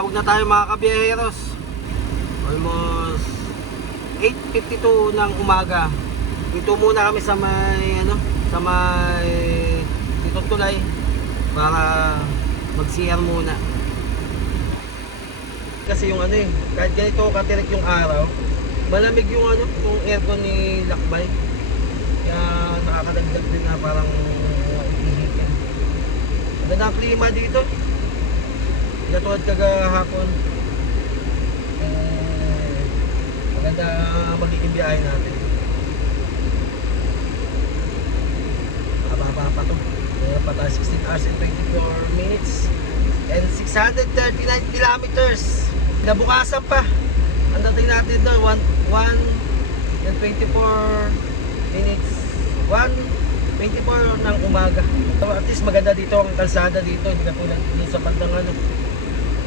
Tatawag na tayo mga kabiyaheros. Almost 8:52 ng umaga. Dito muna kami sa may dito tulay para mag-CR muna. Kasi yung kahit ganito katirik yung araw, malamig yung yung aircon ni Lakbay. Kaya nakakadagdag din na parang ihihitin. Ganda ang klima dito. Katulad kagahapon. Maganda magiging biyahe natin. Mababa pa to. Meron pa tayo 16 hours and 24 minutes and 639 kilometers. Nabukasan pa. Ang dating natin doon 1 and 24 minutes. 1:24 ng umaga. So, at least maganda dito ang kalsada dito. Hindi katulad dito sa bandang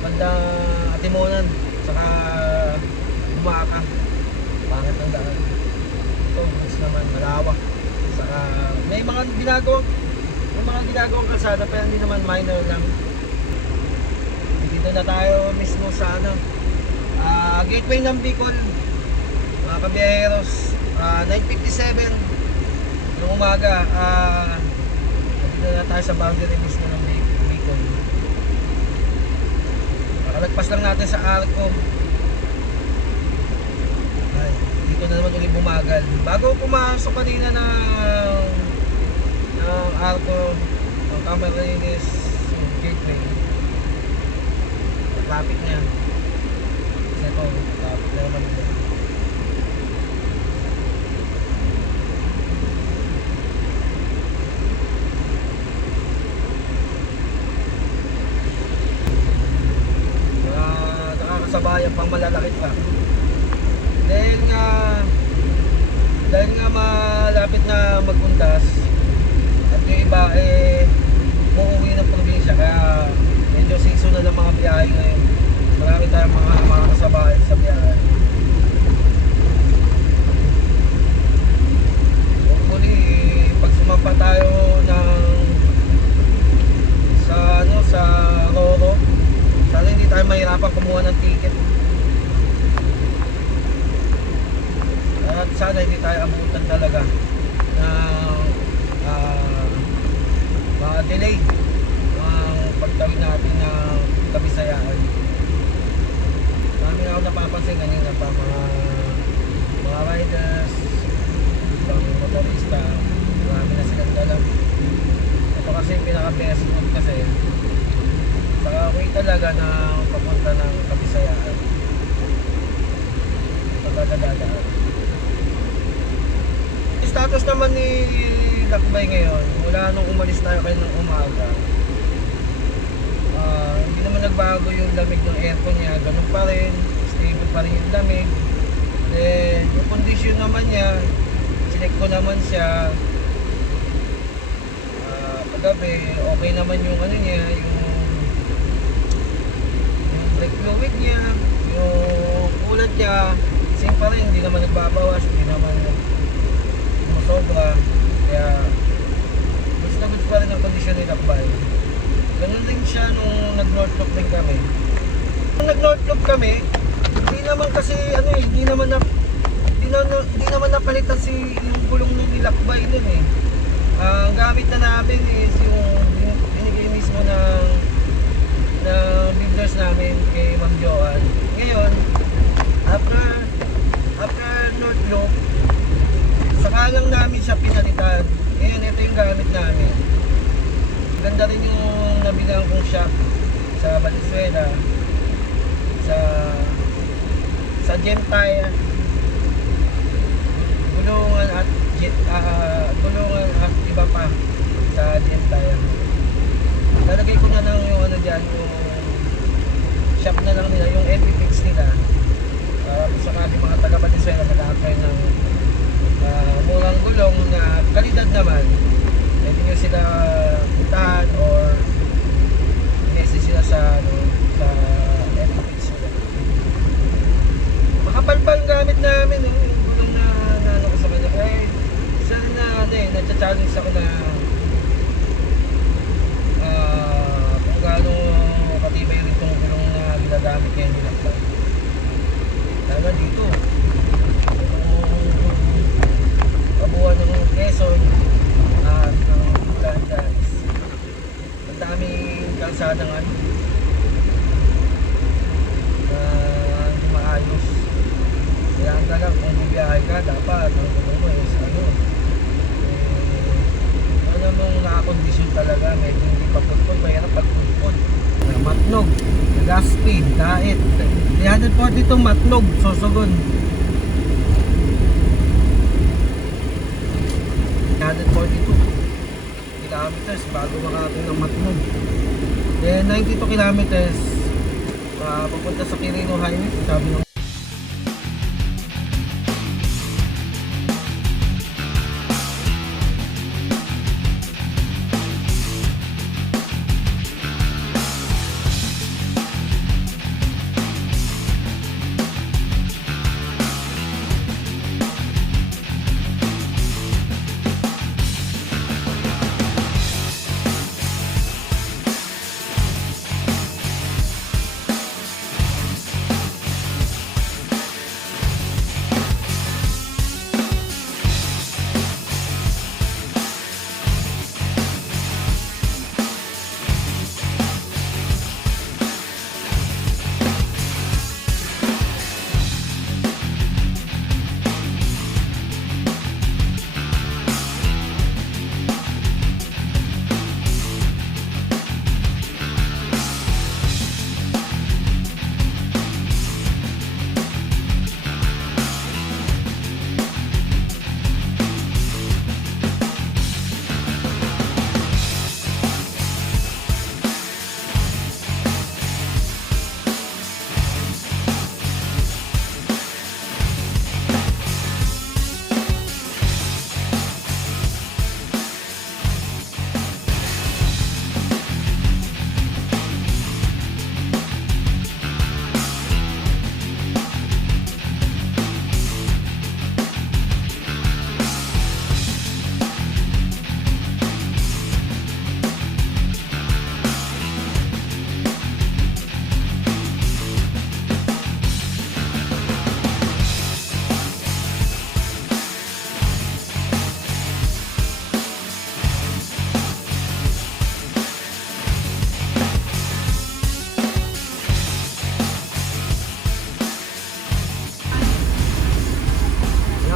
bandang Atimonan saka Bumaka. Pangit ang daan. Ito mas naman malawak. Saka may mga ginagawang kalsada pero hindi naman minor lang. Dito na tayo mismo sa gateway ng Bicol. Mga kabiyaheros, 9:57 ng umaga. Dito na tayo sa boundary mismo ng Bicol. Nakalagpas lang natin sa Arco. Ay, dito na naman ulit bumagal. Bago pumasok kanina ng Arco, ng Camarines Gateway, traffic niya. Kasi ito, traffic na naman ito. Nakakasabayan pang malalakit pa. Dahil nga malapit na magundas at yung iba uuwi ng probinsya, kaya medyo season na ng mga biyahe ngayon. Marami tayong mga kasabayan sa biyahe. Hopefully pag sumampa tayo sa Roro, sana hindi tayo mahirapan kumuha ng ticket. At sana hindi tayo abutan talaga na ma-delay ang pagtawid natin ng Kabisayaan. Marami na ako napapansin kanina pa mga riders, mga motorista, marami na silang dala. Ito kasi pinaka-best route kasi sa way talaga na papunta ng Kabisayaan. Ito talaga dadaan. Status naman ni Lakbay ngayon, mula nung umalis tayo kayo ng umaga, hindi naman nagbago yung lamig ng aircon niya. Ganun pa rin, stable pa rin yung lamig. Then yung condition naman niya, chinek ko naman siya. Paggabi okay naman yung niya, yung brake fluid niya, yung ulat niya same pa rin, hindi naman nagbabawas, hindi naman sobra. Kaya gusto na gusto pa rin ang kondisyon ni Lakbay. Ganun din siya nung nag-North Loop din kami. Nung nag-North Loop kami, hindi naman kasi hindi naman napalitan yung gulong ni Lakbay dun ang gamit na namin is yung binigay mismo ng builders namin kay Ma'am Joanne. Ngayon, after North Loop, saka lang namin siya pinalitan. Ngayon, ito yung gamit namin. Ganda rin yung nabilang kong shock sa Valenzuela, sa Gentile, gulungan at iba pa sa Gentile. Lalagay ko na lang yung dyan, yung shock na lang nila, yung EpiFix nila. Sa mga taga Valenzuela nag-a-apply ng murang gulong na kalidad naman. Pwede nyo sila puntahan or message sila sa EpiFix nila. Makapal ang gamit namin yung gulong na ko sa kanya. Isa rin na na-challenge ako na kung gaano katibay rin itong gulong na ginagamit biyahe ka, dapat ang ano mo is ano mong nakakondisyon talaga, medyo hindi pa putput, mahirap pag putput. Matnog, gas speed, dait 342 matnog, Sorsogon 342 kilometers bago makarating ng Matnog. Then 92 kilometers papunta sa Quirino Highway, sabi ng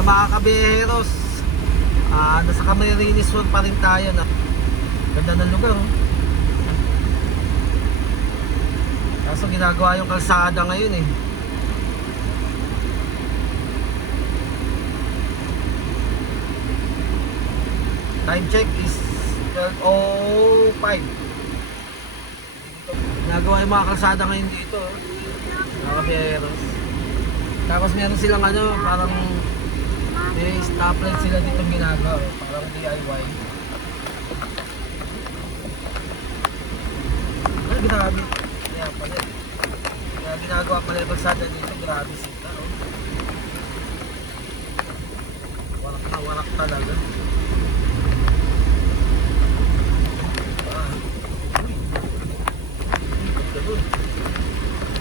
mga kabiyeros, nasa Camarines Sur pa rin tayo na ganda ng lugar, oh. Kaso ginagawa yung kalsada ngayon eh. Time check is 12:05. Ginagawa yung mga kalsada ngayon dito, oh. Mga kabiyeros. Tapos meron silang parang may stoplight sila dito ginagawa, parang DIY. Grabe. Kaya pala. Kaya ginagawa pala yung kalsada dito, grabe sila. Warak na warak talaga. Ganun.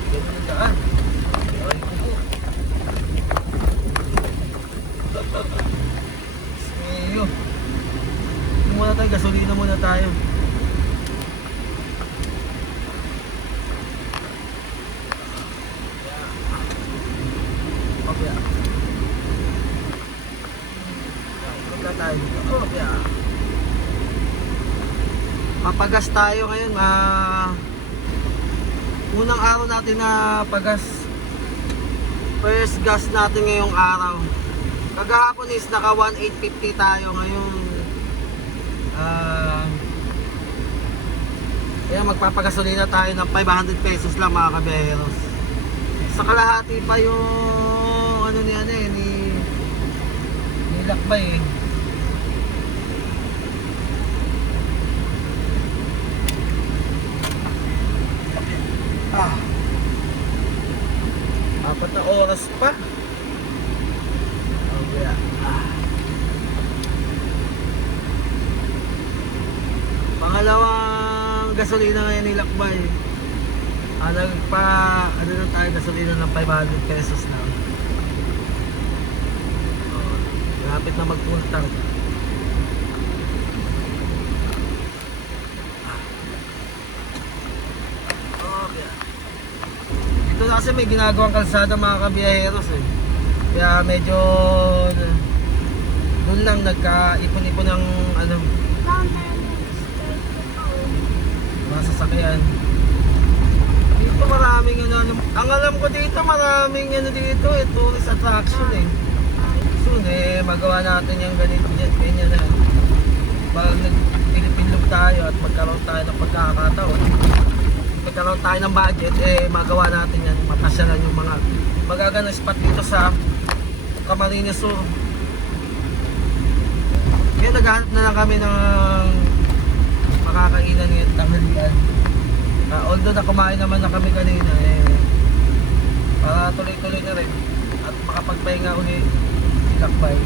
Ganun ang daan. Ay ko po. Smeyo. Muna tayo, gasolina muna tayo. Kopya. Kopya tayo. Kopya. Papagas tayo ngayon. Unang araw natin na pagas. First gas natin ngayong araw. Kagahapon is naka 1,850 tayo ngayon. Kaya magpapagasolina tayo ng 500 pesos lang mga kabeheros. Sa kalahati pa yung ni Lakbay eh. Apat na oras pa. Pangalawang gasolina ngayon ni Lakbay. Ano na tayo, gasolina ng 500 pesos na. Malapit na mag-full tank. Ito na kasi may ginagawang kalsada mga kabiyaheros eh. Kaya medyo doon lang nagka-ipon-ipon ng ano, mga sasakyan. Dito maraming ano, ang alam ko dito maraming ano dito tourist attraction soon magawa natin yung ganito ganyan na pag nag-Pilipinlog tayo at magkaroon tayo ng pagkakataon, magkaroon tayo ng budget, magawa natin yan, mapasyalan yung mga magagandang spot dito sa Camarines Sur. Kaya naghahanap na lang kami ng makakainan ngayon tanghalian. Although na kumain naman na kami kanina, para tuloy-tuloy na rin at makapagpahinga uli si Lakbay.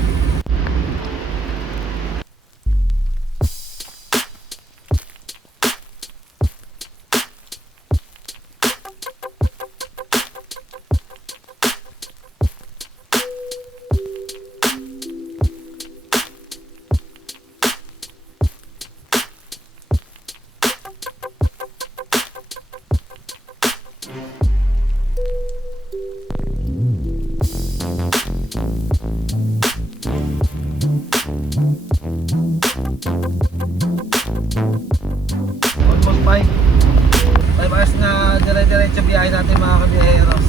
Almost 5 hours na dire-diretso biyahe natin mga kabiyaheros.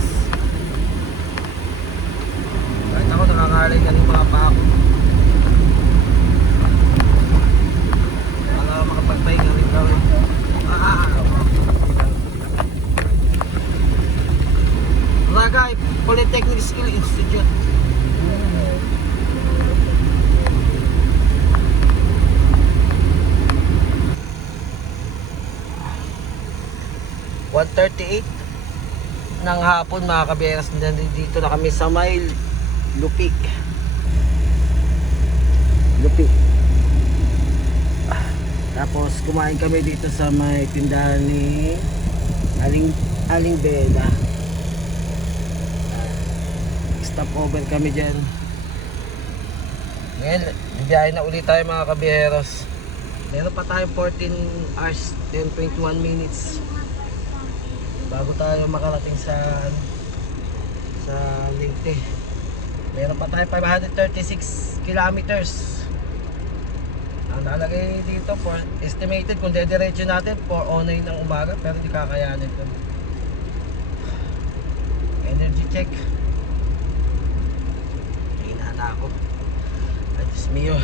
Kahit ako nakakalay ka ng mga paa ko. Para makapagpahinga rin kami. Ragay Polytechnic Skill Institute. 1:38 ng hapon mga kabiyaheros, dito na kami sa may Lupi. Tapos kumain kami dito sa may tindahan ni Aling Bella. Stop over kami dyan. Ngayon biyahe na ulit tayo mga kabiyaheros. Meron pa tayong 14 hours 10:21 minutes bago tayo makarating sa Leyte. Meron pa tayo 536 kilometers. Ang nalagay dito for estimated kung dediretso natin 4:09 ng umaga, pero hindi kakayanin ito. Energy check. Hinahata ako. Ay Diyos mio,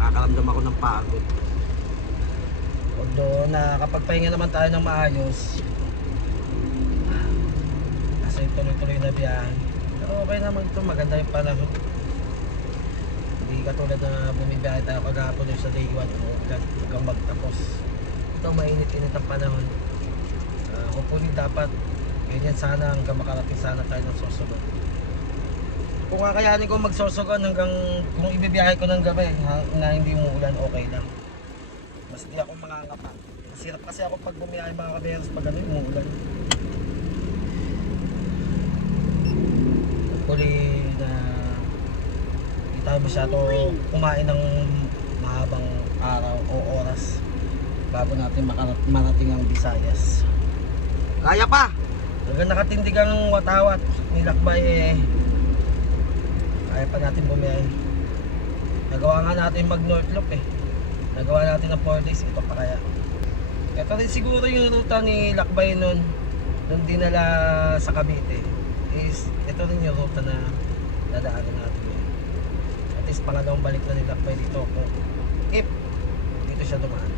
kakaramdam ako ng pagod. Although nakapagpahinga naman tayo ng maayos, kasi tuloy-tuloy na biyahe. Pero okay naman ito, maganda yung panahon. Hindi katulad na bumibiyahe tayo kagapon yung sa day 1 hanggang magtapos. Ito mainit-init ang panahon. Hopefully dapat ganyan sana hanggang makarating sana tayo ng susunod. Kung kakayanin ko magsusugan hanggang kung ibibiyahe ko ng gabi na hindi umuulan, okay lang. Mas di ako mangangapa. Masirap kasi ako pag bumiyahe mga kabiyaheros pag ano umuulan. Hopefully na hindi tayo masyado kumain ng mahabang araw o oras bago natin marating ang Visayas. Kaya pa! Hanggang nakatindig ang watawat ni Lakbay kaya pa natin bumiyahe. Nagawa nga natin mag North Loop Nagawa natin ng 4 days, ito pa kaya. Ito rin siguro yung ruta ni Lakbay nun dinala sa Cavite. Ito rin yung ruta na dadaanan natin At least pangalawang balik na ni Lakbay dito kung if dito siya dumaan.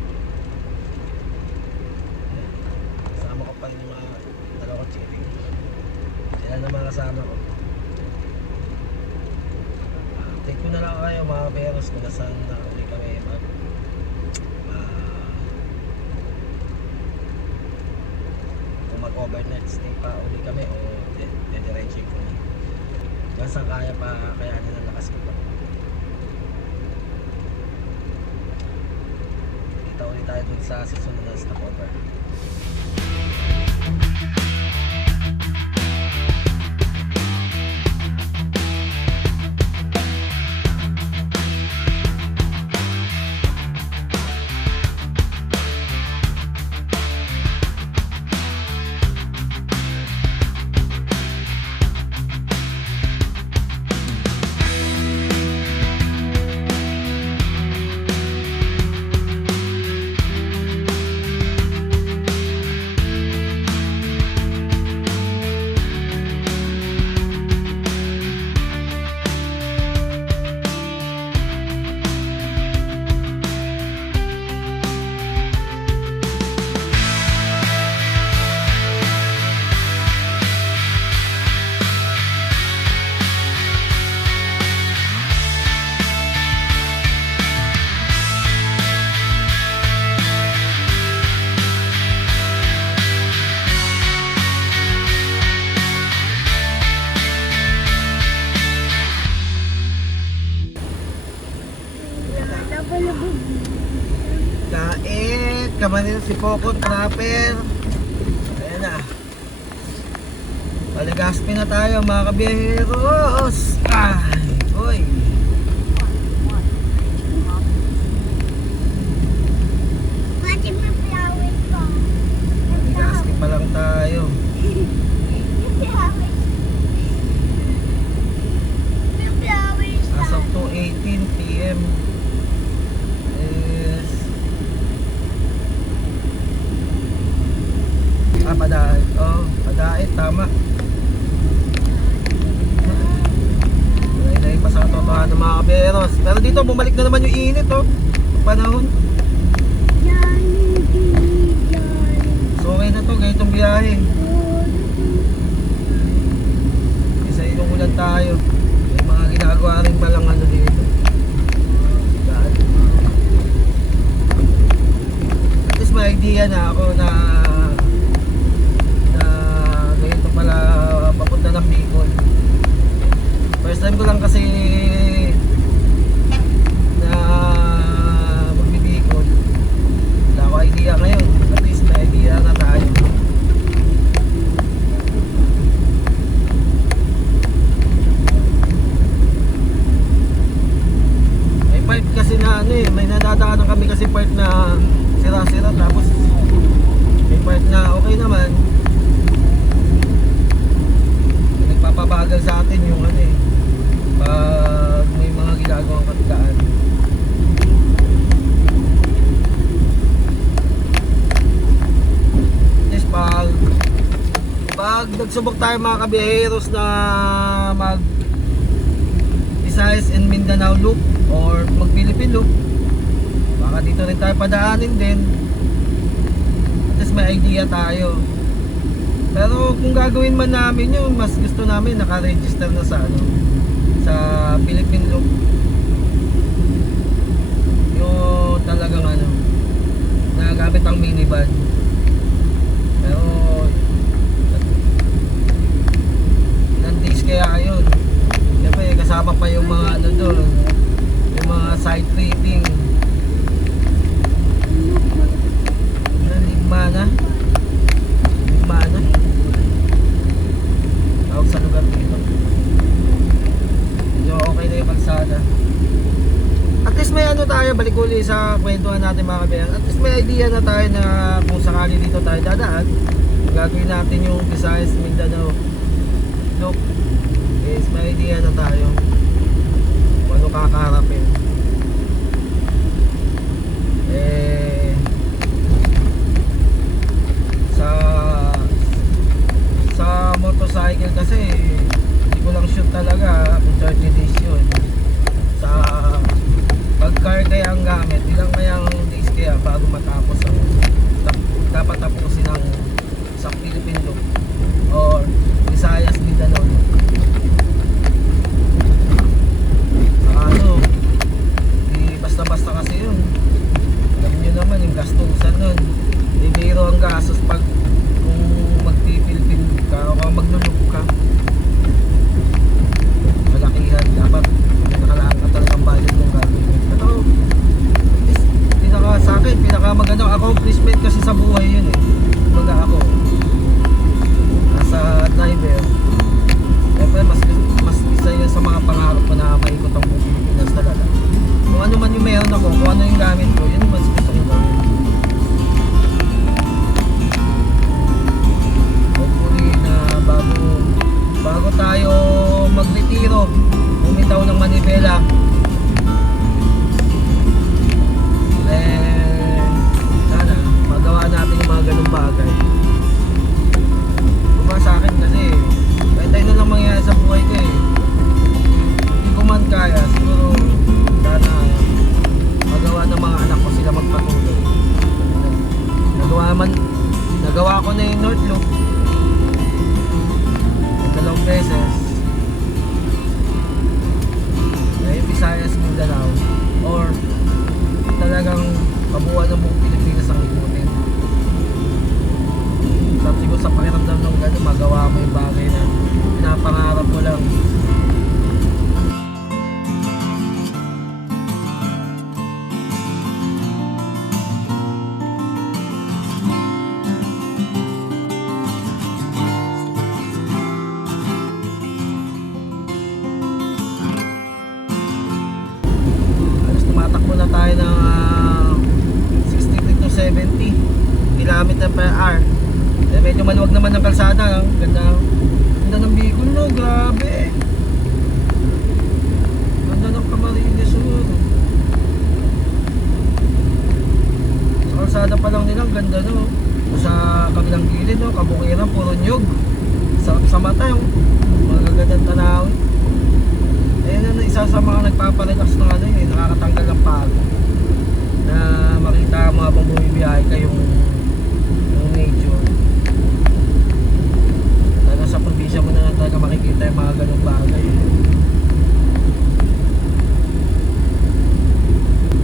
Kasama ko pa rin yung mga dalawa chipping. Sila na mga kasama ko. Take ko na lang kayo mga kaberos kung nasaan na uli kami mag-overnight stay pa uli kami o dediretso ko na. Hanggang saan kaya pa kayanin ang lakas ko pa. Kita ulit tayo dun sa susunod na stopover. kasama nila si Poco Trapper. Ayan na. Paligaspi na tayo mga kabiyeros. Ay, boy. Paligaspi pa lang tayo. As of 2:18 PM is padait. Oh, padait, tama. Ay, pa sa katotohanan ng mga kaberos. Pero dito bumalik na naman yung init, oh. Ang panahon. So okay na to, ganitong biyahe. Isa ilong ulan tayo. May mga ginagawa rin palang ano dito. Daan. At least may idea na ako na ganito pala papunta ng Bicol. First time ko lang kasi na magbibicol. Wala ko idea ngayon. At least may idea na tayo. May part kasi na ano eh, may nadadaanan kami kasi part na sira-sira, tapos may part na okay naman. Nagpapabagal sa atin yung ano eh, pag may mga ginagawang katigaan. Yes, pag nagsubok tayo mga kabiyeros na mag Visayas and Mindanao loop or mag Philippine loop, baka dito rin tayo padaanin din. At least may idea tayo. Pero kung gagawin man namin yun, mas gusto namin naka-register na sa ano, sa Philippine loop. Yung talagang ano, nagamit ang minivan. Pero ilang days kaya yun. Siyempre kasama pa yung mga ano doon, yung mga side tripping. Ligma na tawag sa lugar dito. Medyo okay na yung kalsada. At least may ano tayo, balik uli sa kwentuhan natin mga kabayan. At least may idea na tayo na kung sakali dito tayo dadaan, gagawin natin yung Visayas Mindanao loop. Yes, may idea na tayo kung ano kakaharapin. Sa motorcycle kasi hindi ko lang shoot talaga kung 30 days yun. Sa pag car kaya ang gamit, ilang kayang days kaya bago matapos ang dapat tapusin ang sa Philippine loop or Visayas Mindanao loop. Ano, di basta-basta kasi yun. Alam nyo naman yung gastusan nun. Di biro ang gastos pag kung magpipilpil ka o maglulok ka. Malakihan, dapat nakalaan ka talagang budget ng gagawin. Pero sa akin, pinaka magandang accomplishment kasi sa buhay yun eh. Kumbaga ako nasa driver, siyempre mas isa yun sa mga pangarap ko na maikot ang buong Pilipinas talaga. Kung ano man yung meron ako, kung ano yung gamit ko, yun yung mas gusto ko gawin. Hopefully na bago tayo magretiro, bumitaw ng manibela, then sana magawa natin yung mga ganung bagay. Diba sa akin kasi kahit tayo na lang mangyayari sa buhay ko eh, hindi ko man kaya, siguro sana magawa ng mga anak tayo ng 63 to 70 kilometer per hour. Eh, medyo maluwag naman ng kalsada. Ganda ng Bicol, no? Grabe. Ganda ng Camarines Sur. Sa kalsada pa lang nila, ganda, no? Sa kabilang gilid, no? Kabukiran, puro nyug. Sarap sa mata, yung magagandang tanawin. Ayun na, isa sa mga nagpaparelax ng ano yun, nakakatanggal ng pagod. Na makita mo habang bumibiyahe kayong nature. Lalo sa probinsya mo na talaga makikita yung mga ganong bagay.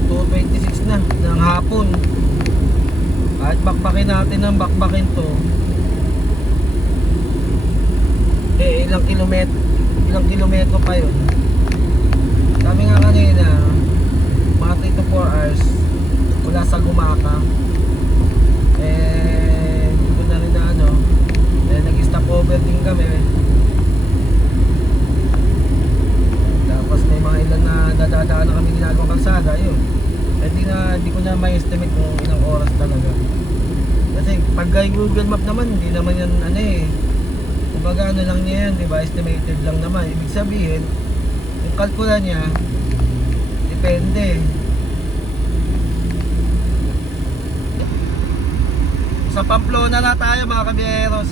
2:26 na ng hapon. Kahit bakbakin natin ng bakbakin to, eh ilang kilometro pa yun. Sabi nga kanina, mga 3 to 4 hours mula sa Gumaka. Eh hindi ko na rin na ano, eh nag-stop over din kami. Tapos may mga ilan na dadadaan na kami ginagawang kalsada, yun. Eh di ko na may estimate kung ilang oras talaga. Kasi pag Google Map naman, hindi naman yan ano eh. Kumbaga ano lang niya yan, di ba? Estimated lang naman. Ibig sabihin, yung kalkula niya, depende. Sa Pamplona na tayo mga kabiyeros.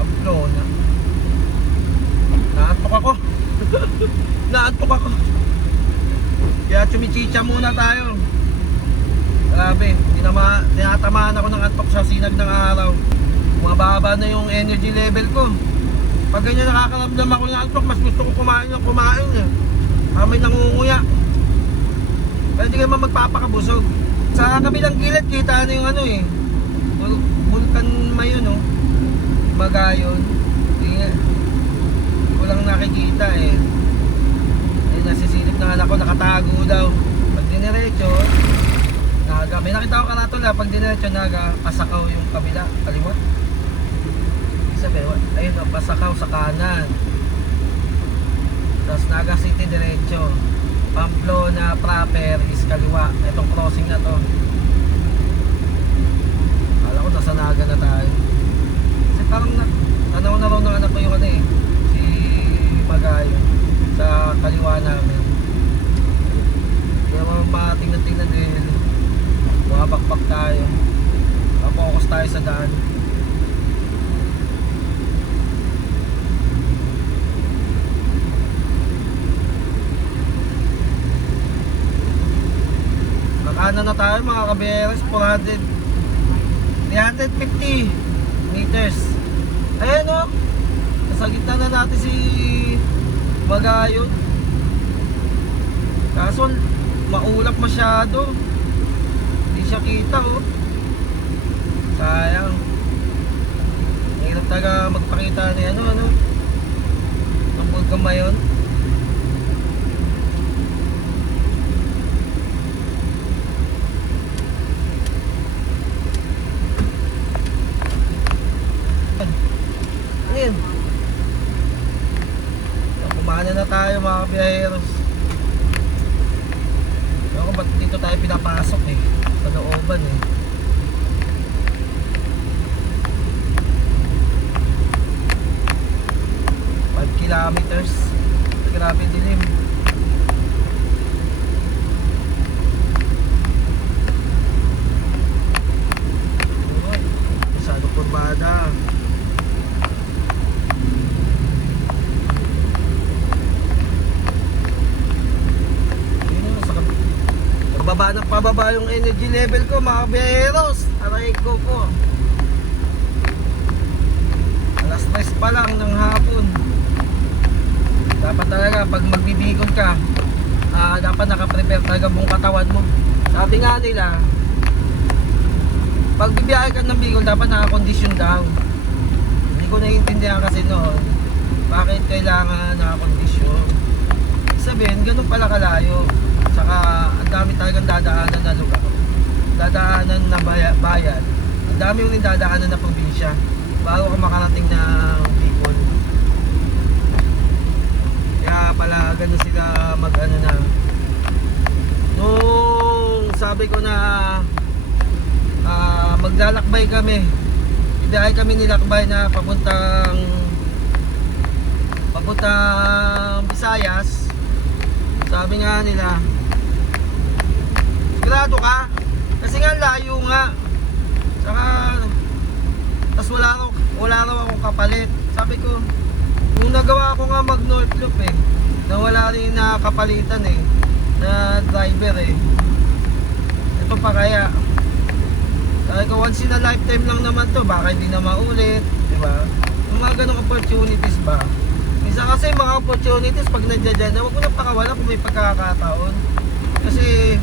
Pamplona. Naantok ako. Naantok ako. Kaya chumichicha muna tayo. Grabe, tinatamaan ako ng antok sa sinag ng araw. Mababa na yung energy level ko. Pag ganyan nakakaramdam ako ng antok, mas gusto ko kumain eh. May nangunguya. Kaya hindi naman magpapakabusog. Sa kabilang gilid, kita na yung ano eh, Vulcan Mayon, no? Magayon. Hindi ko lang nakikita eh. Ay, nasisilip na anak ko, nakatago daw. Pag diniretso, may nakita ko karatula, pag diniretso pasakaw yung kabila, kaliwa. Sabihin, ayun, pasakaw sa kanan. Tapos Naga City diretso. Pamplona proper is kaliwa. Itong crossing na to. Kala ko nasa Naga na tayo. Kasi parang tanaw na raw ng anak ko yung ano eh, si Magayo sa kaliwa namin. Kaya matingnan din. Bumabakbak tayo. Focus tayo sa daan. Ano na tayo mga kabiyeros, 350 meters. Ayan o, nasa gitna na natin si Magayon. Kaso maulap masyado, hindi siya kita o. Sayang. Hirap talaga magpakita ni ano ng Vulcan Mayon. Kumana na tayo mga kabiyaheros. Ewan ko ba't dito tayo pinapasok eh, sa looban eh. Kilometers. Grabe dilim. Uy, masyado kurbada. Pababa yung energy level ko mga kabiyeros. Aray ko po. Alas 3 pa lang ng hapon. Dapat talaga pag magbibikon ka, dapat nakaprepare talaga buong katawan mo. Sabi nga nila, pag bibiyahe ka ng Bicol, dapat nakakondisyon daw. Hindi ko naiintindihan kasi noon bakit kailangan nakakondisyon. Sabihin, ganun pala kalayo. Saka ang dami talagang dadaanan na lugar, dadaanan na bayan, ang dami yung dadaanan na probinsya bago ka makarating ng Bicol. Kaya pala ganun sila mag ano na sabi ko na maglalakbay kami. Biyahe kami nilakbay na papuntang Visayas. Sabi nga nila, sigurado ka? Kasi nga layo nga. Saka tas wala raw akong kapalit. Sabi ko, nung nagawa ko nga mag North Loop na wala rin na kapalitan na driver ito pa kaya. Sabi ko, once in a lifetime lang naman to, baka hindi na maulit, di ba? Yung mga ganong opportunities ba? Minsan kasi mga opportunities pag nandiyan na, huwag mo na pakawala kung may pagkakataon. Kasi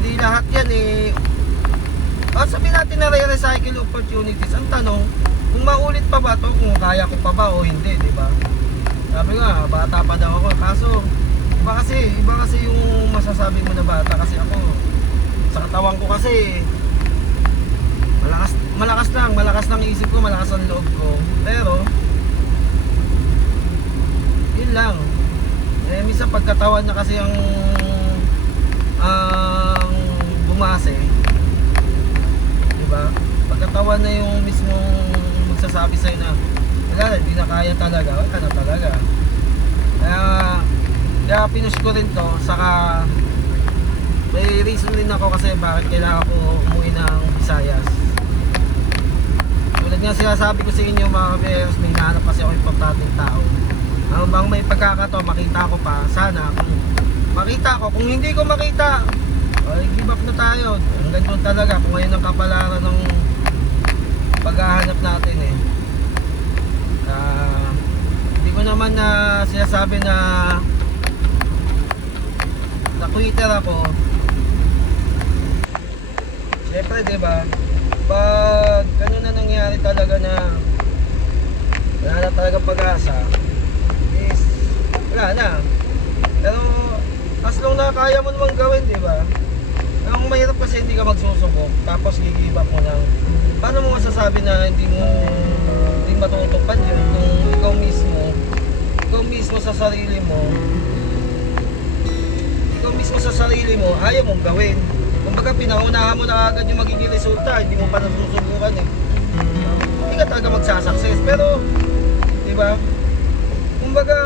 hindi lahat yan sabihin natin na re-recycle opportunities. Ang tanong, kung maulit pa ba to, kung kaya ko pa ba o hindi, di ba? Sabi nga, bata pa daw ako. Kaso, iba kasi yung masasabi mo na bata. Kasi ako, sa katawan ko kasi, malakas lang isip ko, malakas ang loob ko. Pero, yun lang. Minsan pagkatawan na kasi ang bumase. Diba? Pagkatawan na yung mismong magsasabi sa'yo na wala na, hindi na kaya talaga, wala na talaga. Kaya pinush ko rin to. Saka may reason din ako kasi bakit kailangan ko umuwi ng Visayas. Tulad nga sinasabi ko sa inyo mga kaberos, may hinahanap kasi ako importanteng tao. Bang may pagkakataon, makita ko pa. Sana kung makita ko, kung hindi ko makita, give up na tayo. Hanggang doon talaga, kung ngayon ang kapalaran ng paghahanap natin hindi ko naman na sinasabi na quitter ako. Siyempre diba, pag ano na nangyari talaga na wala na talaga pag-asa, is wala na. Pero as long na kaya mo naman gawin, diba? Ang mahirap kasi hindi ka magsusubok tapos give up mo lang. Paano mo masasabi na hindi matutupad yun kung ikaw mismo sa sarili mo ayaw mong gawin. Kumbaga pinaunahan mo na agad yung magiging resulta, hindi mo pa nasusubukan hindi ka talaga magsasucess. Pero diba, kumbaga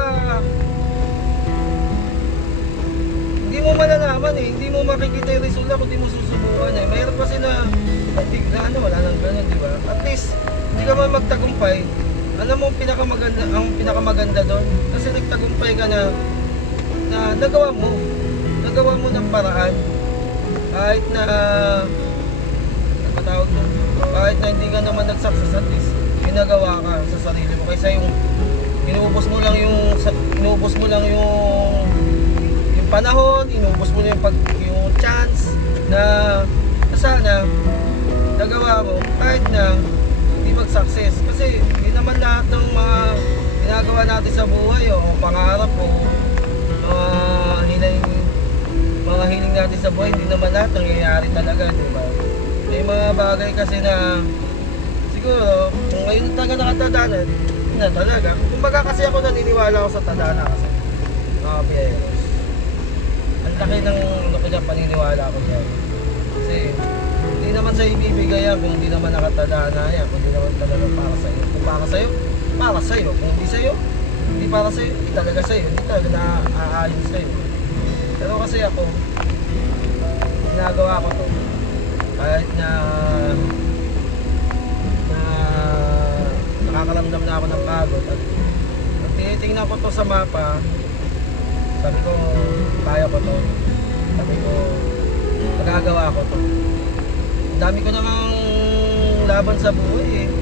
hindi mo malalaman hindi mo makikita yung resulta kung hindi mo susubukan Mahirap kasi na wala nang ganun, diba? At least hindi ka man magtagumpay. Alam mo ang pinakamaganda doon kasi nagtagumpay ka na nagawa mo ng paraan kahit na kahit na hindi ka naman nag-success, at least ginagawa ka sa sarili mo kaysa yung inuubos mo lang yung panahon, inuubos mo lang yung chance na sana nagawa mo kahit na hindi mag-success. Kasi hindi naman lahat ng mga ginagawa natin sa buhay o pangarap o mga hiling natin sa buhay, hindi naman lahat nangyayari talaga, diba? May mga bagay kasi na siguro kung ngayon talaga nakatadana na talaga. Kumbaga kasi ako naniniwala ako sa tadhana kasi mga biyayos. Ang laki ng paniniwala ko dyan. Kasi hindi naman sa'yo ibibigay yan kung hindi naman nakatadhana yan, kung hindi naman talaga para sa'yo. Kung para sa'yo, para sa'yo. Kung hindi sa'yo, hindi para sa'yo, hindi talaga sa'yo. Hindi talaga naaayon sa'yo. Pero kasi ako, ginagawa ko to kahit na nakakaramdam na ako ng pagod at tinitingnan ko to sa mapa. Sabi ko, kaya ko to. Sabi ko, magagawa ko to. Dami ko namang laban sa buhay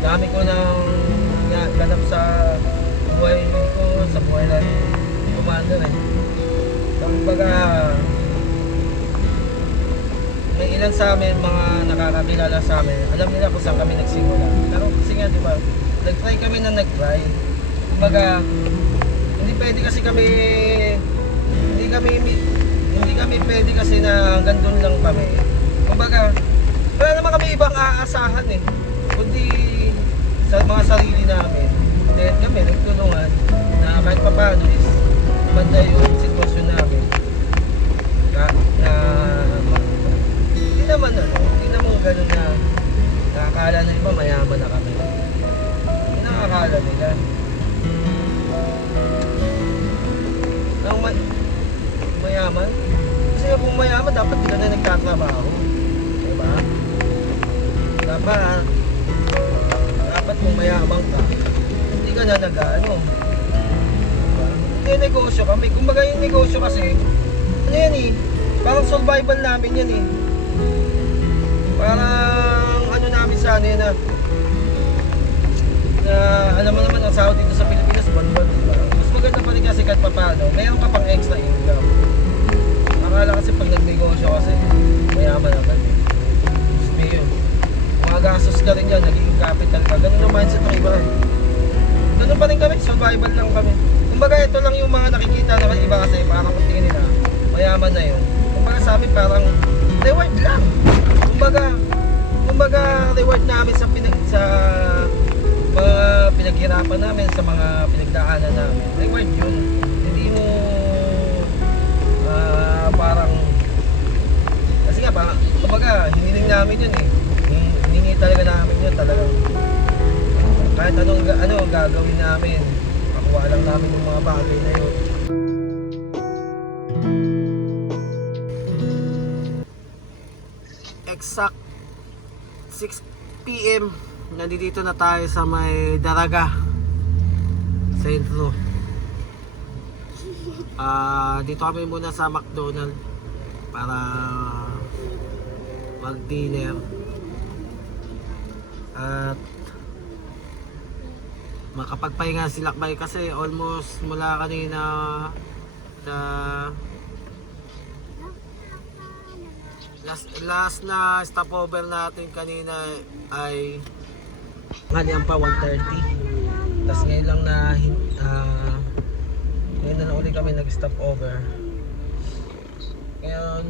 Dami ko nang ganap sa buhay ko, sa buhay ng commander Kumbaga, may ilan sa amin, mga nakakakilala sa amin, alam nila kung saan kami nagsimula. Pero kasi nga, di ba, nag-try kami na nag-try. Kumbaga, hindi pwede kasi kami, hindi kami pwede kasi na hanggang doon lang kami. Kumbaga, wala naman kami ibang aasahan kundi sa mga sarili namin. Then kami nagtulungan na kahit papaano is banda yung sitwasyon namin na nagtatrabaho. Diba? Dapat kung mayabang ka, hindi ka na nag-ano. Diba? Hindi negosyo kami. Kumbaga yung negosyo kasi, ano yan eh, parang survival namin yan eh. Parang ano namin sa ano yun na alam mo naman ang sahod dito sa Pilipinas, buwan-buwan, diba? Mas maganda pa rin kasi kahit paano, mayroon ka pang extra income. Akala kasi pag nagnegosyo kasi, mayaman agad eh. Gusto mo yun. Magagastos ka rin yan, naging capital ka. Ganun ang mindset ng iba eh. Ganun pa rin kami, survival lang kami. Kumbaga ito lang yung mga nakikita ng iba kasi parang kung tingin nila, mayaman na yun. Kumbaga sa amin parang reward lang. Kumbaga reward namin sa mga pinaghirapan namin, sa mga pinagdaanan namin. Reward yun. Hindi mo parang kasi nga kumbaga hiniling namin yun eh. Hiningi talaga namin yun talagang. Kahit anong gagawin namin, makuha lang namin yung mga bagay na yun. Exact 6 PM nandito na tayo sa may Daraga Sentro. Dito kami muna sa McDonald para mag-dinner at makapagpahinga si Lakbay kasi almost mula kanina last na stopover natin kanina ay ngayon pa 1:30. Tapos ngayon lang ngayon na lang ulit kami nag-stop over. Ngayon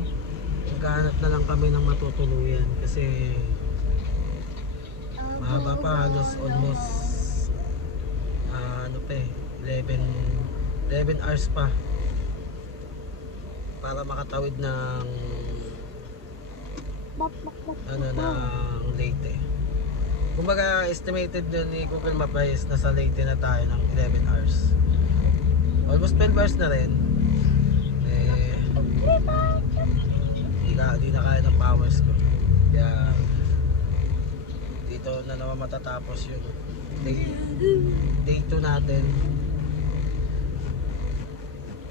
maghanap na lang kami ng matutuluyan kasi mahaba pa, halos almost 11 hours pa para makatawid ng ng Leyte. Kumbaga estimated dun ni Google Maps is nasa Leyte na tayo ng 11 hours. Almost 12 hours na rin. Di na kaya ng powers ko. Kaya dito na naman matatapos yung day 2 natin.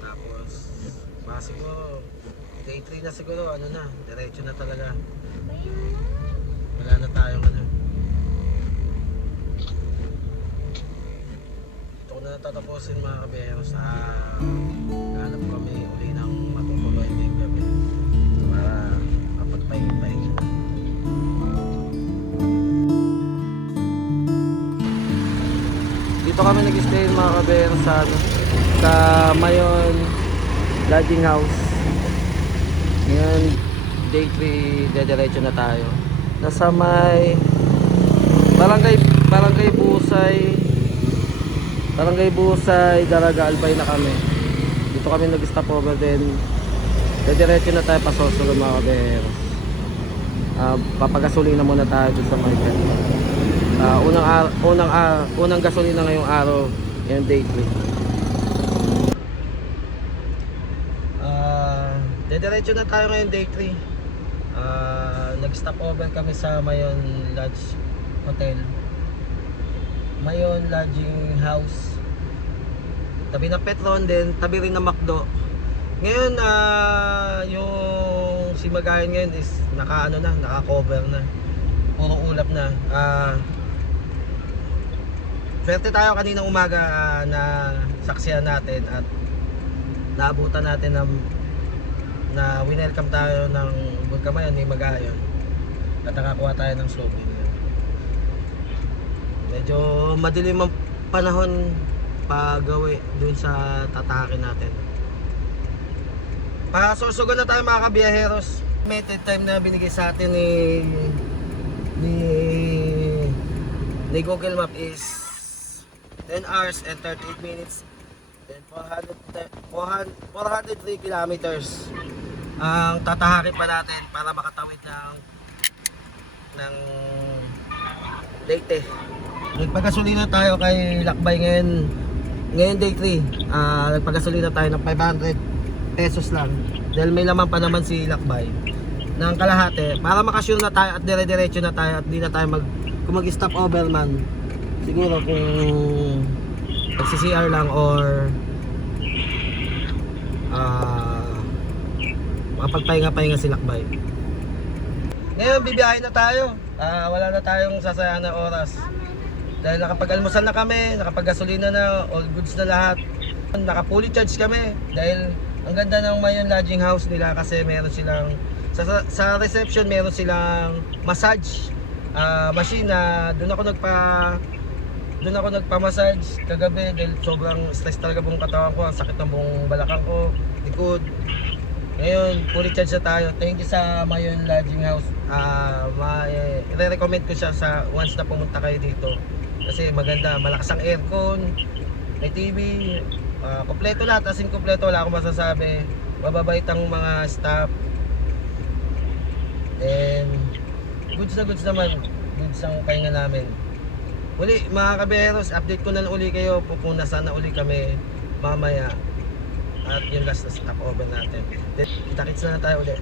Tapos siguro day 3 na siguro diretso na talaga. Wala na tayong ito ko na natatapusin mga kaberos. Hanap kami uli ng matutuloy ngayong gabi para kapagpahinga. Dito kami nag-stay mga kaberos sa Mayon Lodging House. Ngayon day 3 dediretso na tayo. Nasa may Barangay Busay, Daraga, Albay na kami. Dito kami nag-stop over din. Dediretso na tayo pa Sorsogon mga kaberos. Papagasolina muna tayo dito sa market. Unang gasolina ngayong araw, yung day 3. Dediretso na tayo ngayon day 3. Nag-stop over kami sa Mayon Lodge Hotel, Mayon Lodging House, tabi ng Petron, din tabi rin ng McDo. Ngayon yung si Magayan ngayon is naka-cover na, puro ulap na. Swerte tayo kaninang umaga na saksihan natin at naabutan natin na winelcome tayo ng Bulkamayan ni Magayon at nakakuha tayo ng souvenir. Medyo madilim ang panahon pagawi dun sa tatahakin natin. Sorsogon na tayo mga kabiyaheros. Estimated time na binigay sa atin ni Google Map is 10 hours and 38 minutes and 403 kilometers ang tatahakin pa natin para makatawid ng Leyte. Nagpagasolina tayo kay Lakbay ngayon day 3. Nagpagasolina tayo ng 500 pesos lang dahil may laman pa naman si Lakbay. ng kalahati para makasure na tayo at dire-diretso na tayo at di na tayo kung mag-stop over man siguro kung magsi-CR lang or makapagpahinga-pahinga silakbay. Ngayon bibiyahe na tayo. Wala na tayong sasayang na oras dahil nakapag-almusal na kami, nakapag-gasolina na, all goods na lahat, naka-fully charge kami dahil ang ganda ng Mayon Lodging House nila kasi meron silang sa reception meron silang massage machine na doon ako nagpa-massage kagabi dahil sobrang stress talaga buong katawan ko, ang sakit ng buong balakang ko, likod. Ngayon, fully charge na tayo. Thank you sa Mayon Lodging House. I-recommend ko siya sa once na pumunta kayo dito kasi maganda, malakas ang aircon, may TV, kompleto lahat, as in kompleto, wala akong masasabi, mababait ang mga staff. And goods na goods naman, goods ang pahinga namin. Uli mga kaberos, update ko na uli kayo, pupunasan na uli kami mamaya at yung last na stop over natin. Kita-kits na tayo ulit.